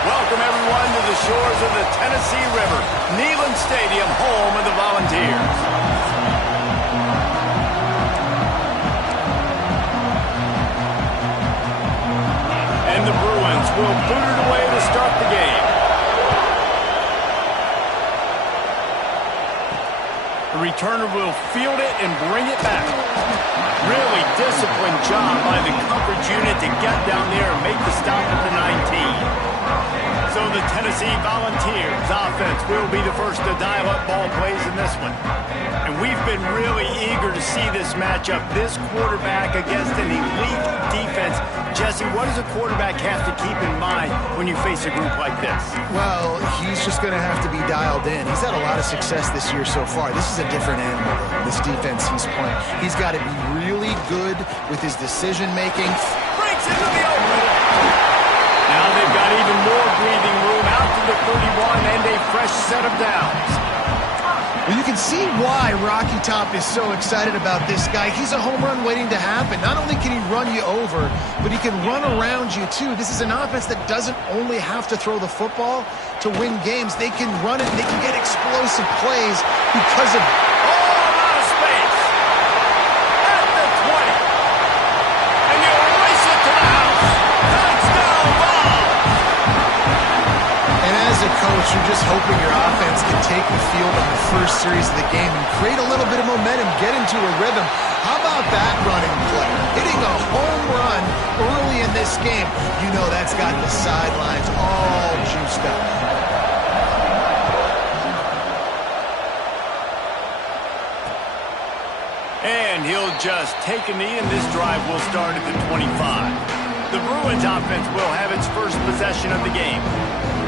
Welcome, everyone, to the shores of the Tennessee River, Neyland Stadium, home of the Volunteers. And the Bruins will boot it away to start the game. The returner will field it and bring it back. Really disciplined job by the coverage unit to get down there and make the stop at the 19. So the Tennessee Volunteers offense will be the first to dial up ball plays in this one. And we've been really eager to see this matchup, this quarterback against an elite defense. Jesse, what does a quarterback have to keep in mind when you face a group like this? Well, he's just going to have to be dialed in. He's had a lot of success this year so far. This is a different animal, this defense he's playing. He's got to be really good with his decision-making. Breaks into the open. Now they've got even more breathing room out to the 31 and a fresh set of downs. Well, you can see why Rocky Top is so excited about this guy. He's a home run waiting to happen. Not only can he run you over, but he can run around you too. This is an offense that doesn't only have to throw the football to win games. They can run it and they can get explosive plays because of... Coach, you're just hoping your offense can take the field in the first series of the game and create a little bit of momentum, get into a rhythm. How about that running play? Hitting a home run early in this game. You know that's got the sidelines all juiced up. And he'll just take a knee, and this drive will start at the 25. The Bruins offense will have its first possession of the game.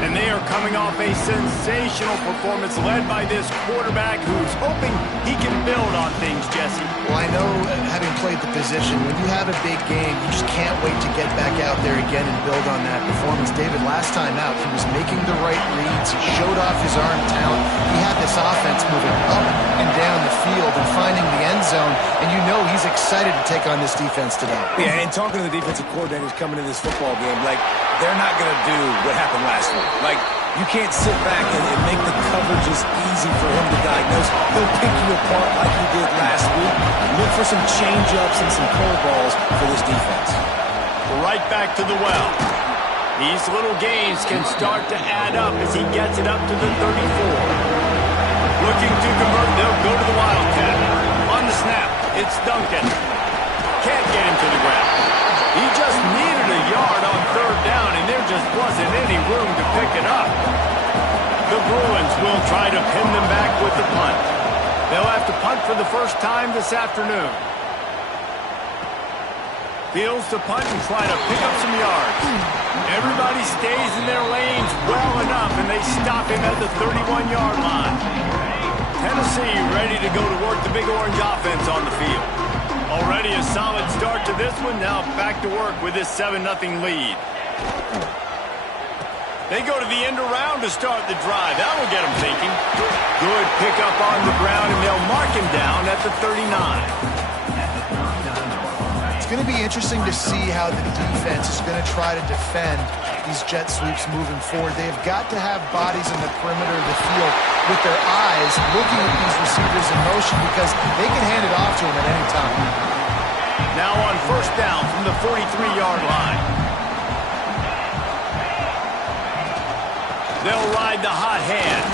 And they are coming off a sensational performance led by this quarterback who's hoping he can build on things, Jesse. Well, I know, having played the position, when you have a big game, you just can't wait to get back out there again and build on that performance. David, last time out, he was making the right reads. He showed off his arm talent. He had this offense moving up and down the field and finding the end zone. And you know he's excited to take on this defense today. Yeah, and talking to the defensive coordinators coming into this football game, like, they're not going to do what happened last week. Like, you can't sit back and make the coverages easy for him to diagnose. He'll pick you apart like he did last week. Look for some change-ups and some curveballs for this defense. Right back to the well. These little gains can start to add up as he gets it up to the 34. Looking to convert, they'll go to the Wildcat. On the snap, it's Duncan. Can't get him to the ground. He just needed a yard on third down, and there just wasn't any room to pick it up. The Bruins will try to pin them back with the punt. They'll have to punt for the first time this afternoon. Fields to punt and try to pick up some yards. Everybody stays in their lanes well enough, and they stop him at the 31-yard line. Tennessee ready to go to work the Big Orange offense on the field. Already a solid start to this one. Now back to work with this 7-0 lead. They go to the end around to start the drive. That'll get them thinking. Good pickup on the ground, and they'll mark him down at the 39. It's going to be interesting to see how the defense is going to try to defend these jet sweeps moving forward. They've got to have bodies in the perimeter of the field with their eyes looking at these receivers in motion because they can hand it off to them at any time. Now on first down from the 43-yard line. They'll ride the hot hand.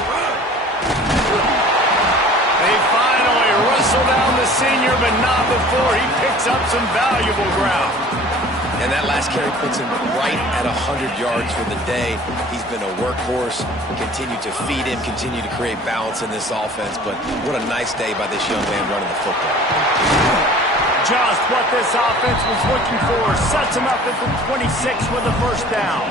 They finally wrestle down the senior, but not before he picks up some valuable ground. And that last carry puts him right at 100 yards for the day. He's been a workhorse, continue to feed him, continue to create balance in this offense. But what a nice day by this young man running the football. Just what this offense was looking for. Sets him up at the 26 with a first down.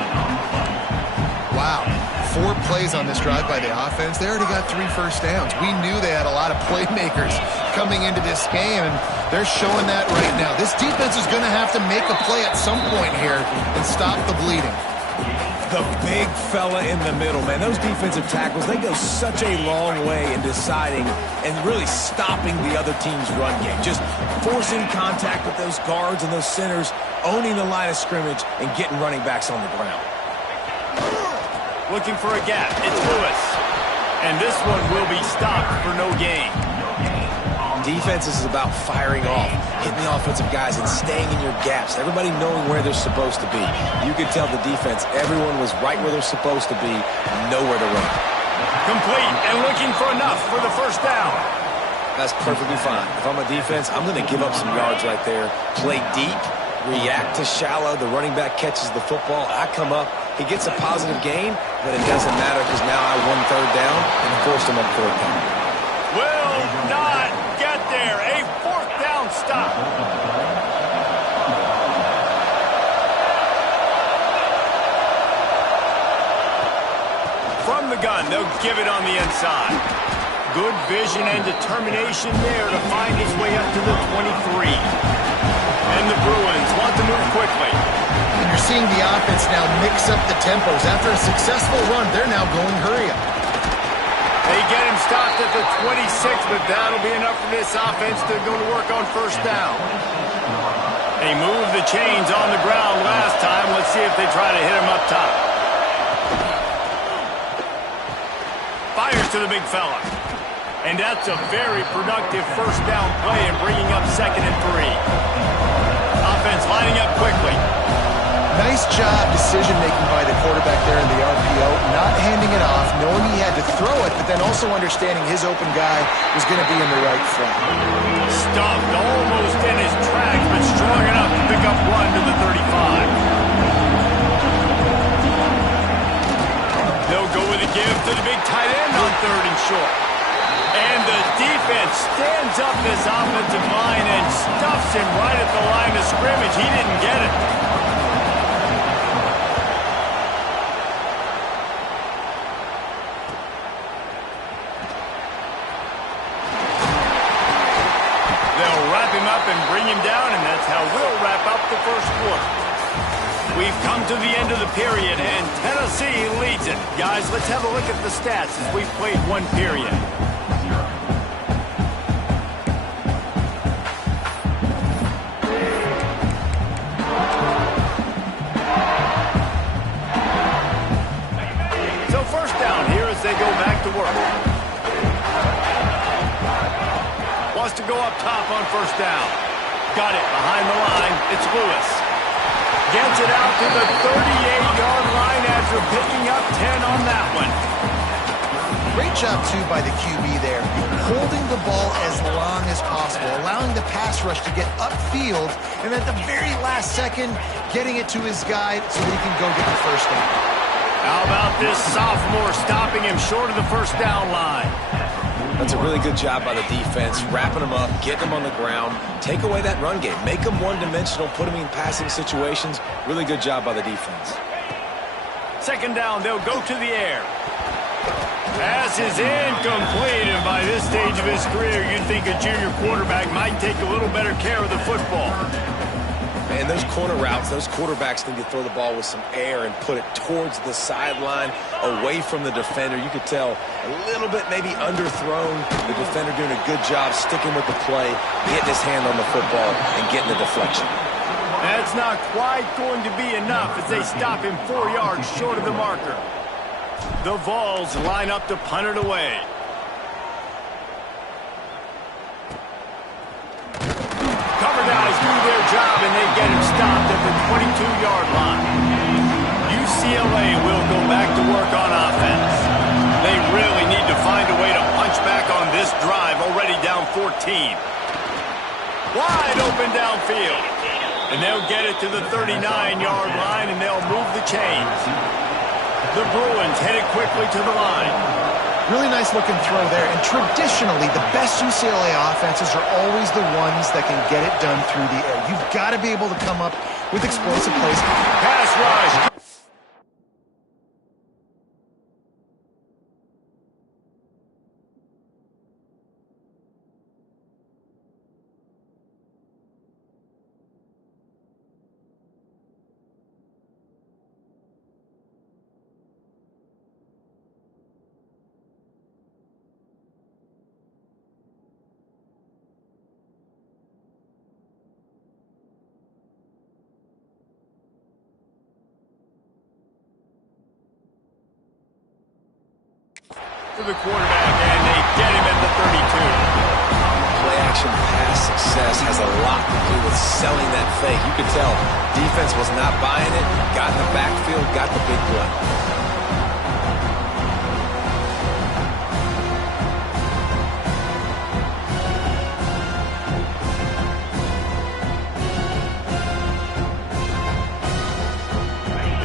Wow. 4 plays on this drive by the offense. They already got 3 first downs. We knew they had a lot of playmakers coming into this game, and they're showing that right now. This defense is going to have to make a play at some point here and stop the bleeding. The big fella in the middle, man. Those defensive tackles, they go such a long way in deciding and really stopping the other team's run game. Just forcing contact with those guards and those centers, owning the line of scrimmage, and getting running backs on the ground. Looking for a gap. It's Lewis. And this one will be stopped for no gain. Defense is about firing off, hitting the offensive guys, and staying in your gaps. Everybody knowing where they're supposed to be. You could tell the defense, everyone was right where they're supposed to be, nowhere to run. Complete and looking for enough for the first down. That's perfectly fine. If I'm a defense, I'm going to give up some yards right there. Play deep, react to shallow. The running back catches the football. I come up. He gets a positive gain, but it doesn't matter because now I won third down and forced him up fourth down. Will not get there. A fourth down stop. From the gun, they'll give it on the inside. Good vision and determination there to find his way up to the 23. And the Bruins want to move quickly. And you're seeing the offense now mix up the tempos. After a successful run, they're now going hurry up. They get him stopped at the 26, but that'll be enough for this offense to go to work on first down. They moved the chains on the ground last time. Let's see if they try to hit him up top. Fires to the big fella. And that's a very productive first down play in bringing up 2nd and 3. Offense lining up quickly. Nice job decision-making by the quarterback there in the RPO, not handing it off, knowing he had to throw it, but then also understanding his open guy was going to be in the right front. Stuffed almost in his tracks, but strong enough to pick up one to the 35. They'll go with a give to the big tight end on 3rd and short. And the defense stands up this offensive line and stuffs him right at the line of scrimmage. He didn't get it. They'll wrap him up and bring him down, and that's how we'll wrap up the first quarter. We've come to the end of the period, and Tennessee leads it. Guys, let's have a look at the stats as we've played one period. So first down here as they go back to work. Wants to go up top on first down. Got it behind the line. It's Lewis. Gets it out to the 38-yard line after picking up 10 on that one. Great job, too, by the QB there. Holding the ball as long as possible, allowing the pass rush to get upfield, and at the very last second, getting it to his guy so that he can go get the first down. How about this sophomore stopping him short of the first down line? That's a really good job by the defense, wrapping them up, getting them on the ground, take away that run game, make them one-dimensional, put them in passing situations. Really good job by the defense. Second down, they'll go to the air. Pass is incomplete, and by this stage of his career, you'd think a junior quarterback might take a little better care of the football. Man, those corner routes, those quarterbacks need to throw the ball with some air and put it towards the sideline, away from the defender. You could tell a little bit maybe underthrown. The defender doing a good job sticking with the play, getting his hand on the football, and getting the deflection. That's not quite going to be enough as they stop him 4 yards short of the marker. The Vols line up to punt it away. Cover guys do their job, and they get him stopped at the 22-yard line. UCLA will go back to work on offense. They really need to find a way to punch back on this drive, already down 14. Wide open downfield. And they'll get it to the 39-yard line, and they'll move the chains. The Bruins headed quickly to the line. Really nice looking throw there, and traditionally, the best UCLA offenses are always the ones that can get it done through the air. You've got to be able to come up with explosive plays. Pass rush. for the quarterback, and they get him at the 32. Play-action pass success has a lot to do with selling that fake. You could tell defense was not buying it, got in the backfield, got the big play.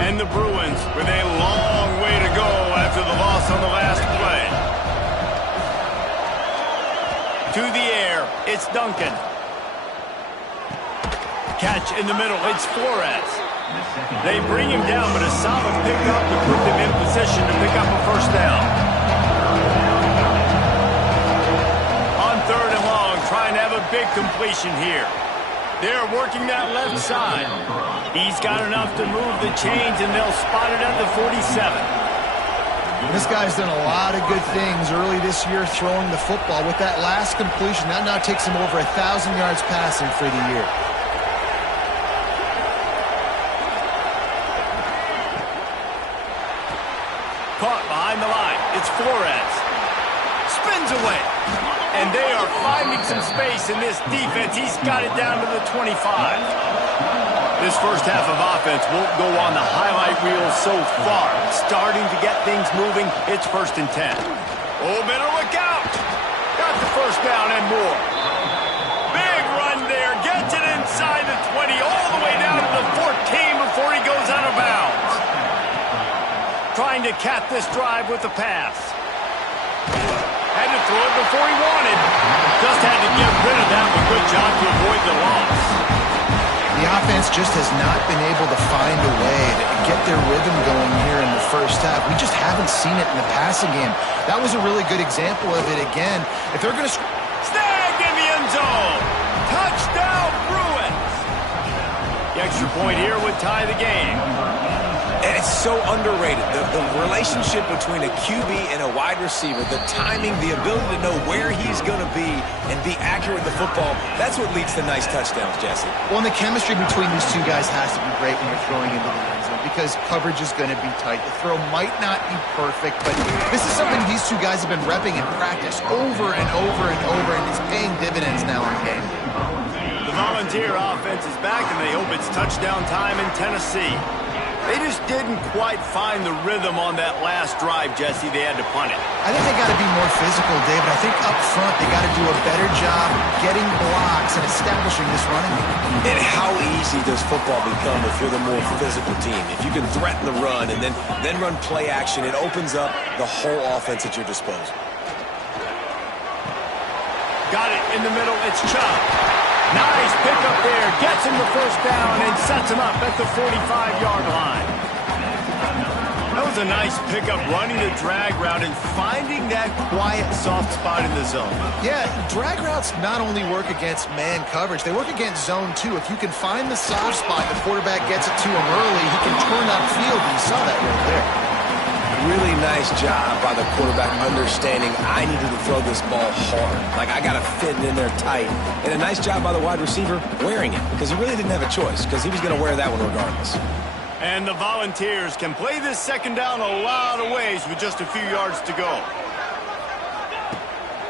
And the Bruins with a long way to go after the loss on the last play. To the air, it's Duncan. Catch in the middle, it's Flores. They bring him down, but a solid pickup to put them in position to pick up a first down. On 3rd and long, trying to have a big completion here. They're working that left side. He's got enough to move the chains, and they'll spot it at the 47. This guy's done a lot of good things early this year throwing the football. With that last completion, that now takes him over 1,000 yards passing for the year. Caught behind the line. It's Flores. Spins away. And they are finding some space in this defense. He's got it down to the 25. This first half of offense won't go on the highlight reel so far. Starting to get things moving. It's 1st and 10. Oh, better look out. Got the first down and more. Big run there. Gets it inside the 20. All the way down to the 14 before he goes out of bounds. Trying to cap this drive with the pass. Had to throw it before he wanted. Just had to get rid of that one. Good job to avoid the loss. The offense just has not been able to find a way to get their rhythm going here in the first half. We just haven't seen it in the passing game. That was a really good example of it again. If they're going to... Snagged in the end zone. Touchdown, Bruins. The extra point here would tie the game. And it's so underrated. The relationship between a QB and a wide receiver, the timing, the ability to know where he's going to be and be accurate with the football, that's what leads to nice touchdowns, Jesse. Well, and the chemistry between these two guys has to be great when you're throwing into the end zone because coverage is going to be tight. The throw might not be perfect, but this is something these two guys have been repping in practice over and over and over, and it's paying dividends now in the game. The Volunteer offense is back, and they hope it's touchdown time in Tennessee. They just didn't quite find the rhythm on that last drive, Jesse. They had to punt it. I think they got to be more physical, David. I think up front they got to do a better job getting blocks and establishing this running game. And how easy does football become if you're the more physical team? If you can threaten the run and then run play action, it opens up the whole offense at your disposal. Got it in the middle. It's Chubb. Nice pickup there. Gets him the first down and sets him up at the 45-yard line. That was a nice pickup, running the drag route and finding that quiet, soft spot in the zone. Yeah, drag routes not only work against man coverage, they work against zone too. If you can find the soft spot, the quarterback gets it to him early, he can turn upfield. You saw that right there. Really nice job by the quarterback understanding I needed to throw this ball hard. Like, I got to fit it in there tight. And a nice job by the wide receiver wearing it because he really didn't have a choice because he was going to wear that one regardless. And the Volunteers can play this second down a lot of ways with just a few yards to go.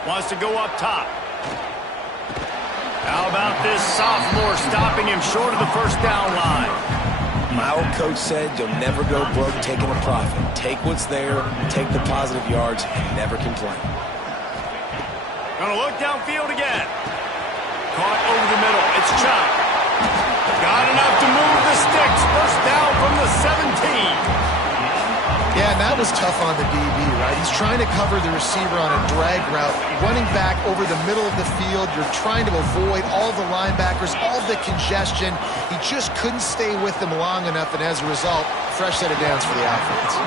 Wants to go up top. How about this sophomore stopping him short of the first down line? My old coach said you'll never go broke taking a profit. Take what's there, take the positive yards, and never complain. Gonna look downfield again. Caught over the middle. It's Chubb. Got enough to move the sticks. First down from the 17. Yeah, and that was tough on the DB, right? He's trying to cover the receiver on a drag route, running back over the middle of the field. You're trying to avoid all the linebackers, all the congestion. He just couldn't stay with them long enough, and as a result, fresh set of downs for the offense.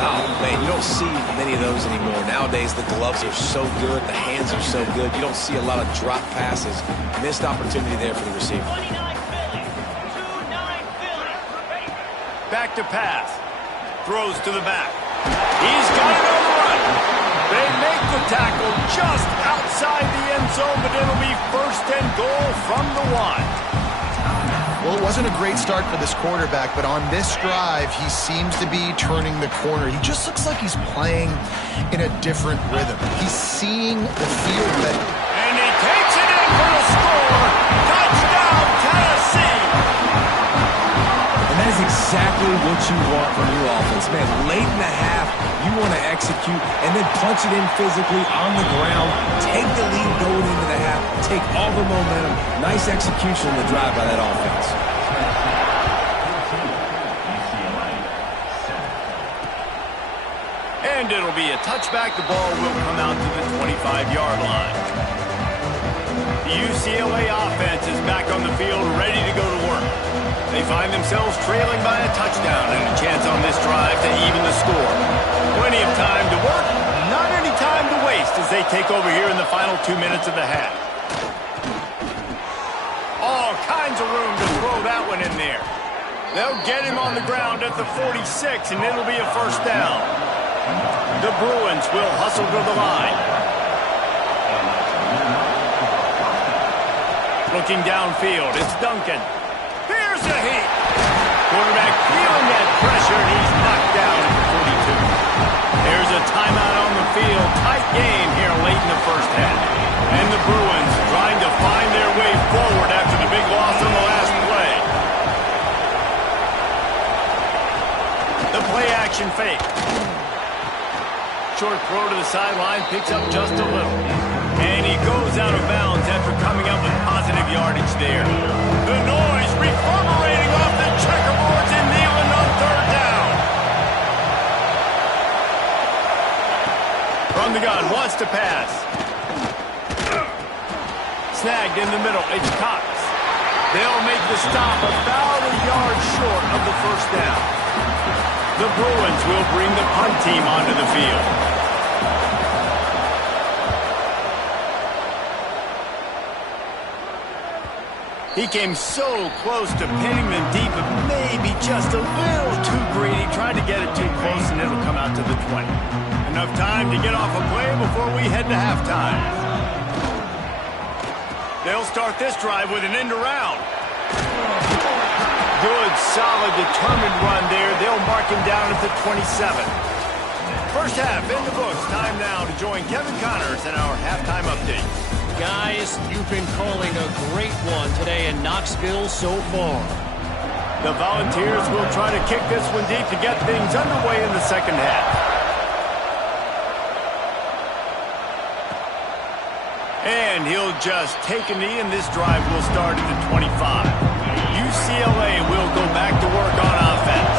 Oh, man, you don't see many of those anymore. Nowadays, the gloves are so good, the hands are so good. You don't see a lot of drop passes. Missed opportunity there for the receiver. Back to pass. Throws to the back. He's got it on the run. They make the tackle just outside the end zone, but it'll be 1st and goal from the 1. Well, it wasn't a great start for this quarterback, but on this drive, he seems to be turning the corner. He just looks like he's playing in a different rhythm. He's seeing the field better. And he takes it in for the score. Touchdown, Tennessee! And that is exactly what you want from your offense, man. Late in the half, you want to execute and then punch it in physically on the ground, take the lead going into the half, take all the momentum. Nice execution on the drive by that offense. And it'll be a touchback. The ball will come out to the 25-yard line. The UCLA offense is back on the field, ready to go to work. They find themselves trailing by a touchdown and a chance on this drive to even the score. Plenty of time to work, not any time to waste as they take over here in the final 2 minutes of the half. All kinds of room to throw that one in there. They'll get him on the ground at the 46, and it'll be a first down. The Bruins will hustle to the line. Looking downfield, it's Duncan. Here's a heat. Quarterback feeling that pressure, and he's knocked down at the 42. There's a timeout on the field. Tight game here late in the first half. And the Bruins trying to find their way forward after the big loss on the last play. The play-action fake. Short throw to the sideline, picks up just a little. And he goes out of bounds after coming up with positive yardage there. The noise reverberating off the checkerboards and Nealon on third down. From the gun, wants to pass. Snagged in the middle, it's Cox. They'll make the stop about a yard short of the first down. The Bruins will bring the punt team onto the field. He came so close to pinning them deep, but maybe just a little too greedy. Tried to get it too close, and it'll come out to the 20. Enough time to get off a play before we head to halftime. They'll start this drive with an end around. Good, solid, determined run there. They'll mark him down at the 27. First half in the books. Time now to join Kevin Connors in our halftime update. Guys, you've been calling a great one today in Knoxville so far. The Volunteers will try to kick this one deep to get things underway in the second half. And he'll just take a knee, and this drive will start at the 25. UCLA will go back to work on offense.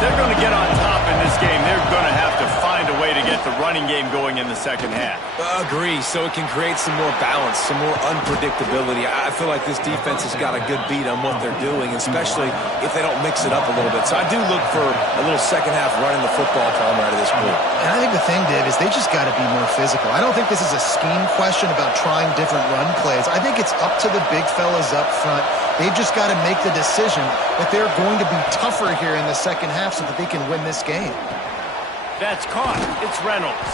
If they're going to get on top in this game, they're going to have to find a way to get the running game going in the second half. Agree, so it can create some more balance, some more unpredictability. I feel like this defense has got a good beat on what they're doing, especially if they don't mix it up a little bit. So I do look for a little second half running the football coming out of this group. And I think the thing, Dave, is they just got to be more physical. I don't think this is a scheme question about trying different run plays. I think it's up to the big fellas up front. They've just got to make the decision that they're going to be tougher here in the second half so that they can win this game. That's caught. It's Reynolds.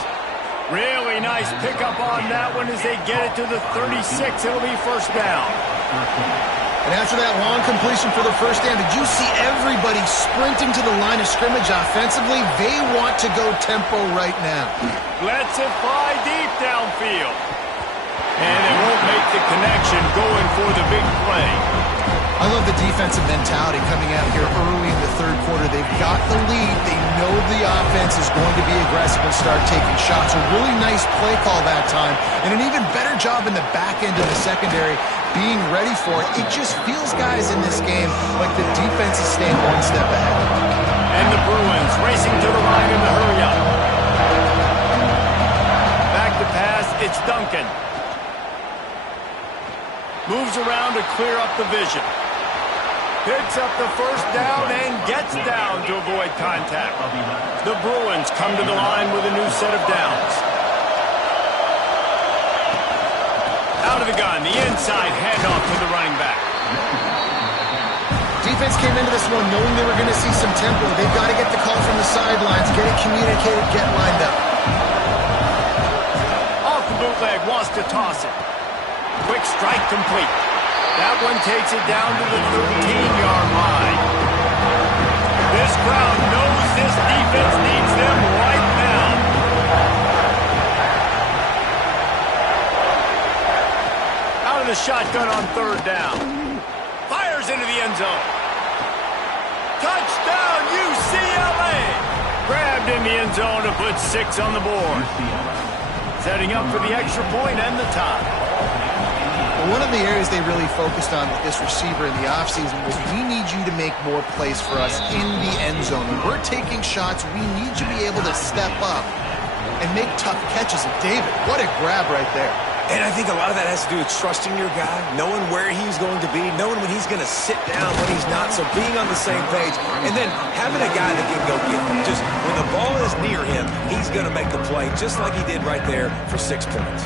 Really nice pickup on that one as they get it to the 36. It'll be first down. And after that long completion for the first down, did you see everybody sprinting to the line of scrimmage offensively? They want to go tempo right now. Lets it fly deep downfield. And it won't make the connection going for the big play. I love the defensive mentality coming out here early in the third quarter. They've got the lead. They know the offense is going to be aggressive and start taking shots. A really nice play call that time. And an even better job in the back end of the secondary being ready for it. It just feels, guys, in this game like the defense is staying one step ahead. And the Bruins racing to the line in the hurry up. Back to pass. It's Duncan. Moves around to clear up the vision. Picks up the first down and gets down to avoid contact. The Bruins come to the line with a new set of downs. Out of the gun, the inside handoff to the running back. Defense came into this one knowing they were going to see some tempo. They've got to get the call from the sidelines, get it communicated, get lined up. Off the bootleg, wants to toss it. Quick strike complete. That one takes it down to the 13-yard line. This crowd knows this defense needs them right now. Out of the shotgun on third down. Fires into the end zone. Touchdown, UCLA! Grabbed in the end zone to put 6 on the board. Setting up for the extra point and the tie. One of the areas they really focused on with this receiver in the offseason was, we need you to make more plays for us in the end zone. When we're taking shots, we need you to be able to step up and make tough catches. And David, what a grab right there. And I think a lot of that has to do with trusting your guy, knowing where he's going to be, knowing when he's going to sit down, when he's not, so being on the same page, and then having a guy that can go get him. Just when the ball is near him, he's going to make the play, just like he did right there for 6 points.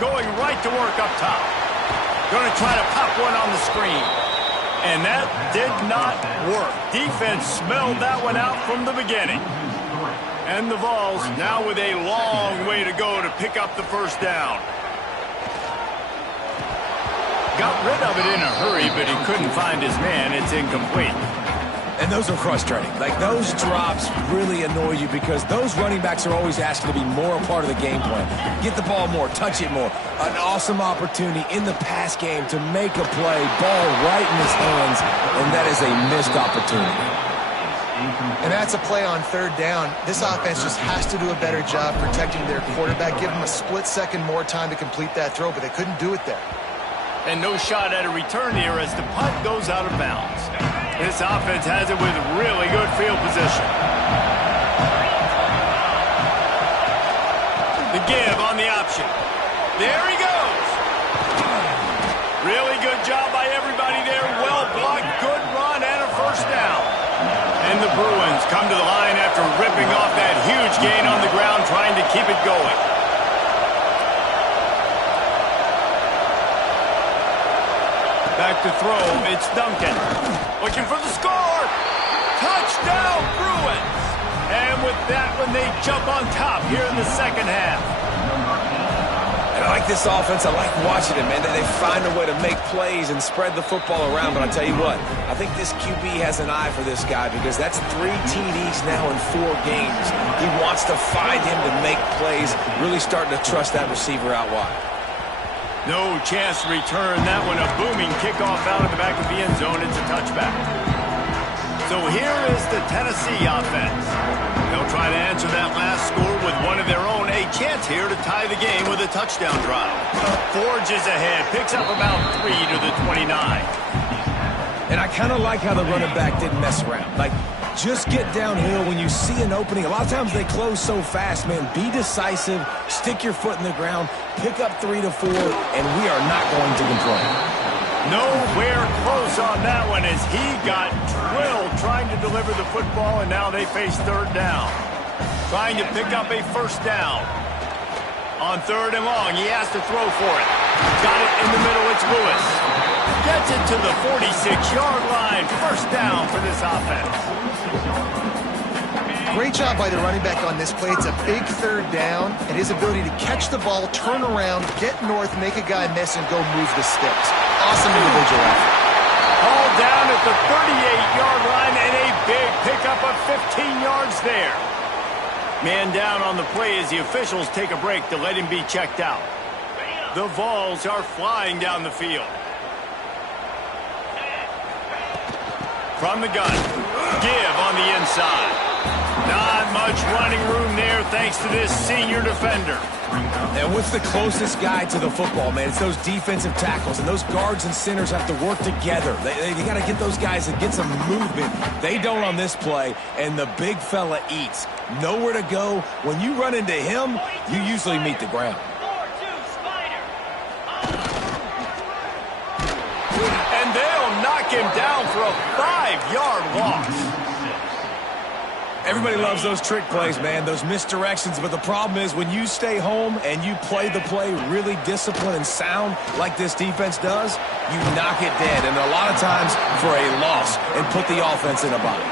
Going right to work up top. Going to try to pop one on the screen. And that did not work. Defense smelled that one out from the beginning. And the Vols now with a long way to go to pick up the first down. Got rid of it in a hurry, but he couldn't find his man. It's incomplete. And those are frustrating. Like, those drops really annoy you because those running backs are always asking to be more a part of the game plan. Get the ball more, touch it more. An awesome opportunity in the pass game to make a play, ball right in his hands, and that is a missed opportunity. And that's a play on third down. This offense just has to do a better job protecting their quarterback. Give him a split second more time to complete that throw, but they couldn't do it there. And no shot at a return here as the punt goes out of bounds. This offense has it with really good field position. The give on the option. There he goes. Really good job by everybody there. Well blocked, good run, and a first down. And the Bruins come to the line after ripping off that huge gain on the ground, trying to keep it going. Back to throw, it's Duncan. Looking for the score. Touchdown, Bruins. And with that one, they jump on top here in the second half. And I like this offense. I like watching it, man. They find a way to make plays and spread the football around. But I tell you what, I think this QB has an eye for this guy because that's 3 TDs now in 4 games. He wants to find him to make plays, really starting to trust that receiver out wide. No chance to return that one. A booming kickoff out of the back of the end zone. It's a touchback. So here is the Tennessee offense. They'll try to answer that last score with one of their own. A chance here to tie the game with a touchdown drive. Forges ahead. Picks up about 3 to the 29. And I kind of like how the running back didn't mess around. Like, just get downhill when you see an opening. A lot of times they close so fast, man. Be decisive, stick your foot in the ground, pick up 3 to 4, and we are not going to complain. Nowhere close on that one as he got drilled trying to deliver the football, and now they face third down. Trying to pick up a first down. On third and long, he has to throw for it. Got it in the middle, it's Lewis. Gets it to the 46-yard line. First down for this offense. Great job by the running back on this play. It's a big third down, and his ability to catch the ball, turn around, get north, make a guy miss, and go move the sticks. Awesome individual effort. All down at the 38-yard line, and a big pickup of 15 yards there. Man down on the play as the officials take a break to let him be checked out. The Vols are flying down the field. From the gun, give on the inside. Not much running room there thanks to this senior defender. And what's the closest guy to the football, man? It's those defensive tackles, and those guards and centers have to work together. They got to get those guys and get some movement. They don't on this play, and the big fella eats. Nowhere to go. When you run into him, you usually meet the ground. And they'll knock him down for a 5-yard loss. Everybody loves those trick plays, man, those misdirections. But the problem is when you stay home and you play the play really disciplined and sound like this defense does, you knock it dead. And a lot of times for a loss and put the offense in a bind.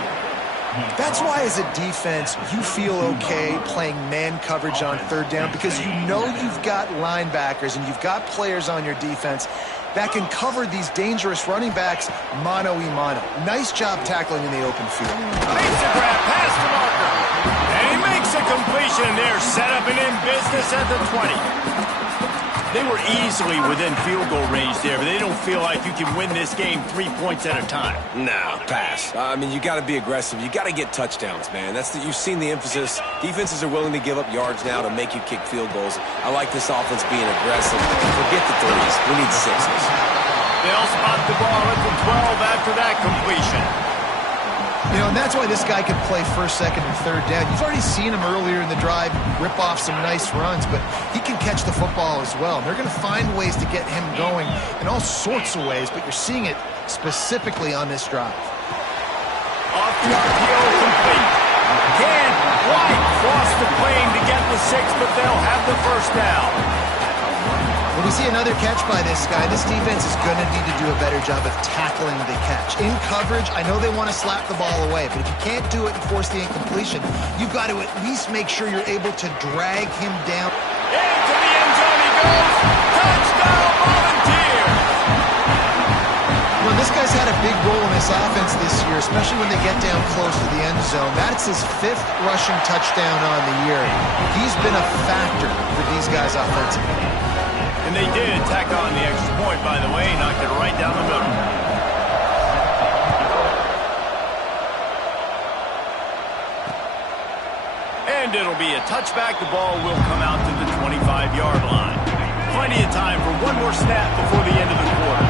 That's why as a defense, you feel okay playing man coverage on third down because you know you've got linebackers and you've got players on your defense that can cover these dangerous running backs mano-a-mano. Nice job tackling in the open field. Makes a grab past the marker. And he makes a completion there. Set up and in business at the 20. They were easily within field goal range there, but they don't feel like you can win this game 3 points at a time. No, pass. I mean, you got to be aggressive. You got to get touchdowns, man. You've seen the emphasis. Defenses are willing to give up yards now to make you kick field goals. I like this offense being aggressive. Forget the threes. We need sixes. They'll spot the ball at the 12 after that completion. You know, and that's why this guy can play first, second, and third down. You've already seen him earlier in the drive rip off some nice runs, but he can catch the football as well. And they're going to find ways to get him going in all sorts of ways, but you're seeing it specifically on this drive. Off the RPO complete. Can White cross the plane to get the 6, but they'll have the first down. When we see another catch by this guy, this defense is going to need to do a better job of tackling the catch. In coverage, I know they want to slap the ball away, but if you can't do it and force the incompletion, you've got to at least make sure you're able to drag him down. Into the end zone he goes. Touchdown, Volunteers! Well, this guy's had a big role in this offense this year, especially when they get down close to the end zone. That's his 5th rushing touchdown on the year. He's been a factor for these guys offensively. And they did tack on the extra point, by the way, knocked it right down the middle. And it'll be a touchback. The ball will come out to the 25-yard line. Plenty of time for one more snap before the end of the quarter.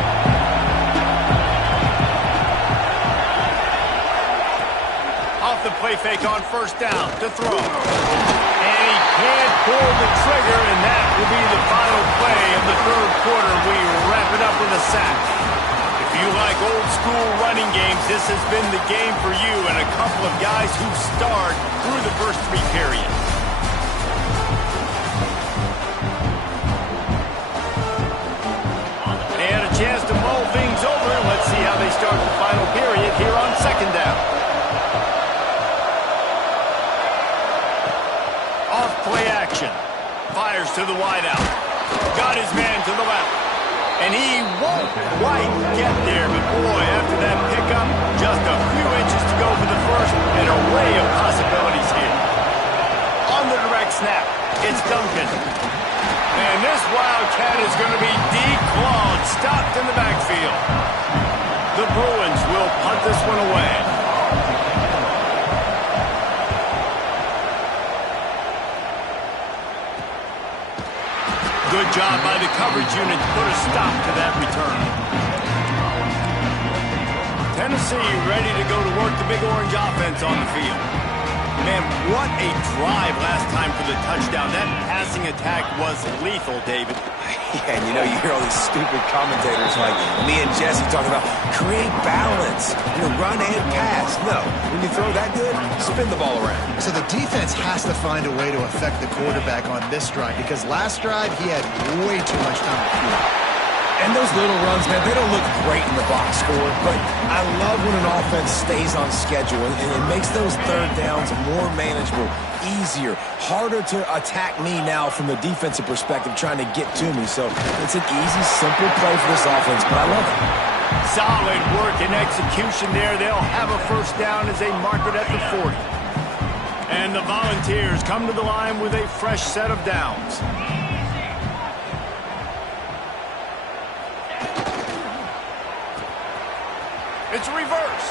Off the play fake on first down to throw. And he can't pull the trigger, and that will be the final play of the third quarter. We wrap it up with a sack. If you like old school running games, this has been the game for you and a couple of guys who starred through the first 3 periods. They had a chance to mull things over. Let's see how they start the final period here on second down. Off play action. Fires to the wideout. Got his man to the left. And he won't quite get there, but boy, after that pickup, just a few inches to go for the first. An array of possibilities here. On the direct snap, it's Duncan. And this Wildcat is going to be declawed, stopped in the backfield. The Bruins will punt this one away. Good job by the coverage unit to put a stop to that return. Tennessee ready to go to work the Big Orange offense on the field. Man, what a drive last time for the touchdown. That passing attack was lethal, David. Yeah, and you know, you hear all these stupid commentators like me and Jesse talking about create balance, run and pass. No, when you throw that good, spin the ball around. So the defense has to find a way to affect the quarterback on this drive because last drive he had way too much time to field. And those little runs, man, they don't look great in the box score, but I love when an offense stays on schedule and it makes those third downs more manageable, easier, harder to attack me now from the defensive perspective trying to get to me. So it's an easy, simple play for this offense, but I love it. Solid work and execution there. They'll have a first down as they mark it at the 40. And the Volunteers come to the line with a fresh set of downs. It's a reverse.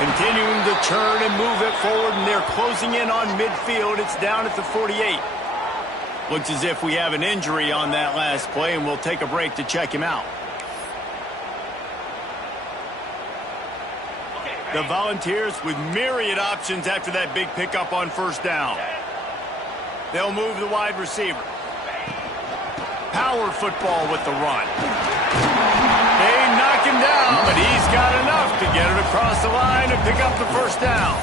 Continuing to churn and move it forward, and they're closing in on midfield. It's down at the 48. Looks as if we have an injury on that last play, and we'll take a break to check him out. The Volunteers with myriad options after that big pickup on first down. They'll move the wide receiver. Power football with the run. They knock him down, but he's got enough to get it across the line and pick up the first down.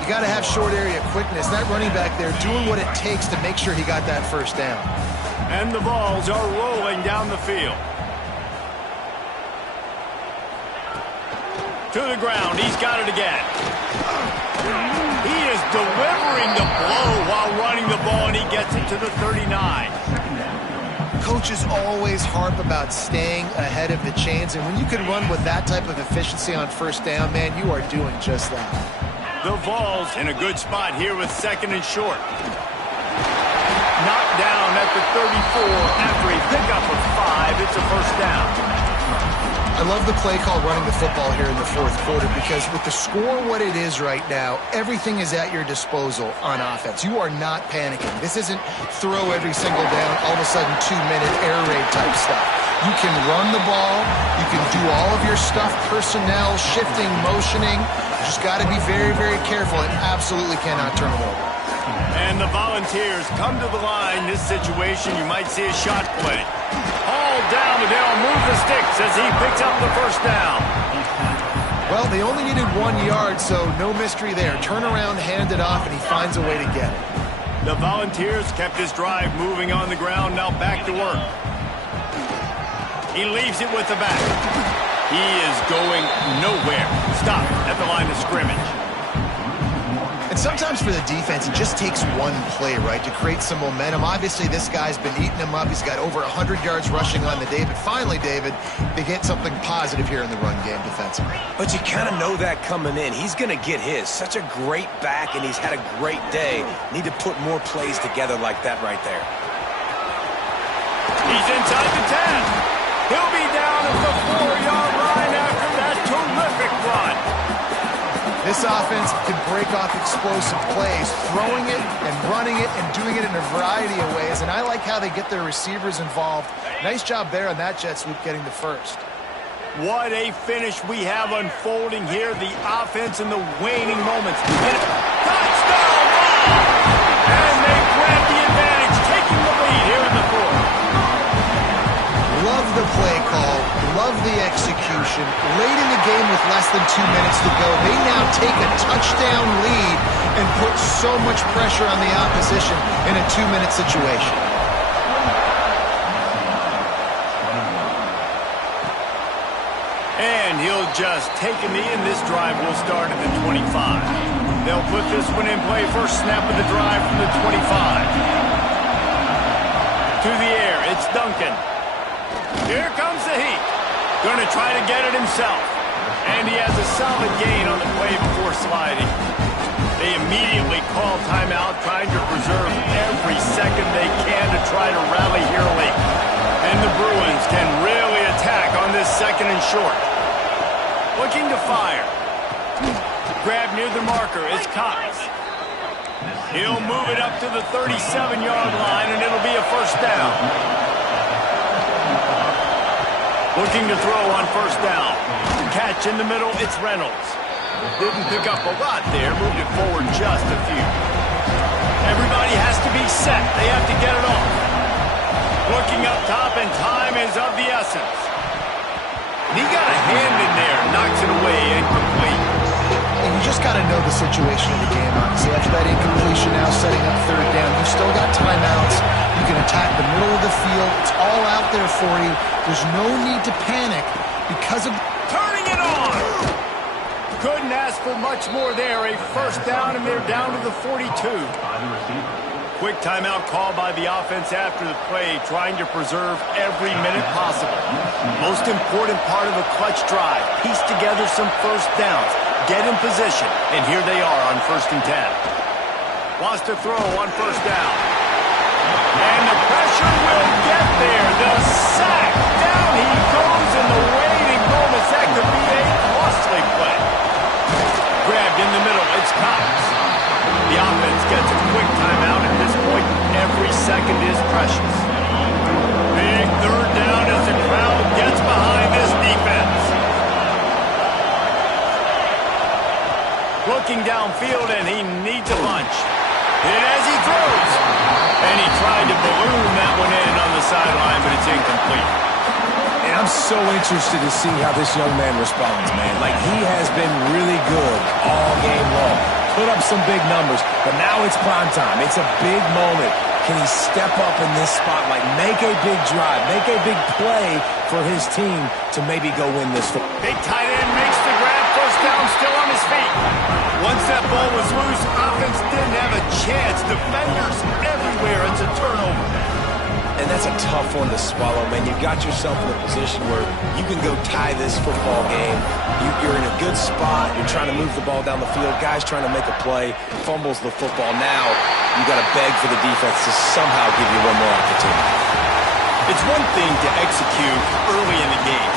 You got to have short area quickness. That running back there doing what it takes to make sure he got that first down. And the balls are rolling down the field. To the ground. He's got it again. He is delivering the blow while running the ball, and he gets it to the 39. Coaches always harp about staying ahead of the chains, and when you can run with that type of efficiency on first down, man, you are doing just that. The Vols in a good spot here with second and short. Knocked down at the 34 after a pickup of 5. It's a first down. I love the play call running the football here in the fourth quarter because with the score what it is right now, everything is at your disposal on offense. You are not panicking. This isn't throw every single down, all of a sudden 2-minute air raid type stuff. You can run the ball. You can do all of your stuff, personnel, shifting, motioning. You just got to be very, very careful and absolutely cannot turn it over. And the Volunteers come to the line. This situation, you might see a shot play. All down, but they'll move the sticks as he picks up the first down. Well, they only needed 1 yard, so no mystery there. Turn around, hand it off, and he finds a way to get it. The Volunteers kept his drive moving on the ground, now back to work. He leaves it with the back. He is going nowhere. Stop at the line of scrimmage. And sometimes for the defense, it just takes one play, right, to create some momentum. Obviously, this guy's been eating him up. He's got over 100 yards rushing on the day. But finally, David, they get something positive here in the run game defensively. But you kind of know that coming in. He's going to get his. Such a great back, and he's had a great day. Need to put more plays together like that right there. He's inside the 10. He'll be down at the 4-yard line after that terrific run. This offense can break off explosive plays, throwing it and running it and doing it in a variety of ways. And I like how they get their receivers involved. Nice job there on that jet sweep getting the first. What a finish we have unfolding here. The offense in the waning moments. Touchdown! And they grab the advantage, taking the lead here in the fourth. Love the play call, love the execution. Late in the game with less than 2 minutes to go, they now take a touchdown lead and put so much pressure on the opposition in a 2-minute situation. And he'll just take a knee, and this drive will start at the 25. They'll put this one in play. First snap of the drive from the 25. To the air, it's Duncan. Here comes the heat. Going to try to get it himself. And he has a solid gain on the play before sliding. They immediately call timeout, trying to preserve every second they can to try to rally here late. And the Bruins can really attack on this second and short. Looking to fire. Grab near the marker is Cox. He'll move it up to the 37-yard line, and it'll be a first down. Looking to throw on first down. Catch in the middle, it's Reynolds. Didn't pick up a lot there, moved it forward just a few. Everybody has to be set. They have to get it off. Looking up top, and time is of the essence. And he got a hand in there, knocks it away, incomplete. And you just got to know the situation of the game, honestly. After that incompletion, now setting up third down, you still got timeouts. You can attack the middle of the field. It's all out there for you. There's no need to panic because of... Turning it on! Couldn't ask for much more there. A first down, and they're down to the 42. Quick timeout call by the offense after the play, trying to preserve every minute possible. Most important part of a clutch drive. Piece together some first downs. Get in position, and here they are on 1st and 10. Wants to throw on first down. And the pressure will get there. The sack. Down he goes in the waiting moments. That could be a costly play. Grabbed in the middle. It's Cox. The offense gets a quick timeout. At this point, every second is precious. Big third down as the crowd gets behind this defense. Looking downfield, and he needs a bunch. And as he throws, and he tried to balloon that one in on the sideline, but it's incomplete. And I'm so interested to see how this young man responds, man. Like, he has been really good all game long. Put up some big numbers, but now it's prime time. It's a big moment. Can he step up in this spotlight, make a big drive, make a big play for his team to maybe go win this football? Big tight end makes the grab for First down, still on his feet. Once that ball was loose, offense didn't have a chance. Defenders everywhere. It's a turnover. And that's a tough one to swallow, man. You got yourself in a position where you can go tie this football game. You're in a good spot. You're trying to move the ball down the field. Guys trying to make a play. Fumbles the football. Now you got to beg for the defense to somehow give you one more opportunity. It's one thing to execute early in the game.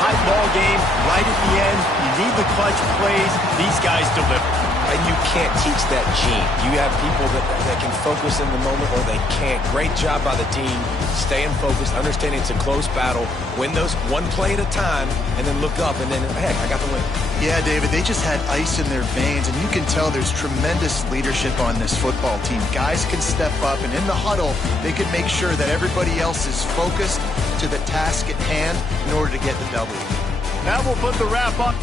Tight ball game, right at the end. You need the clutch plays. These guys deliver. And you can't teach that gene. You have people that can focus in the moment or they can't. Great job by the team, staying focused, understanding it's a close battle, win those one play at a time, and then look up, and then, heck, I got the win. Yeah, David, they just had ice in their veins, and you can tell there's tremendous leadership on this football team. Guys can step up, and in the huddle, they can make sure that everybody else is focused to the task at hand in order to get the W. Now we'll put the wrap on.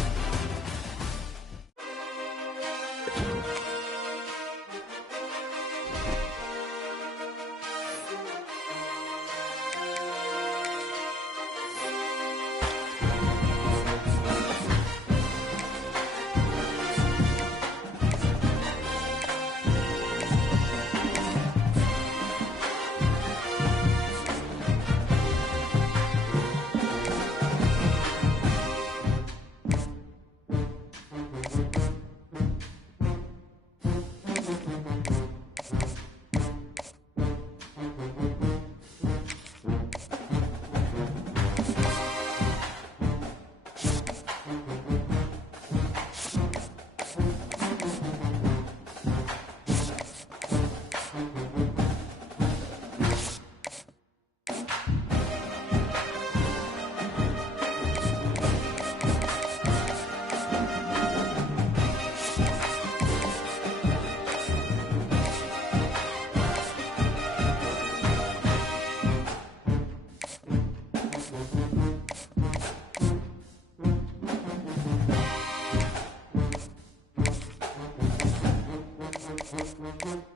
Mm-hmm.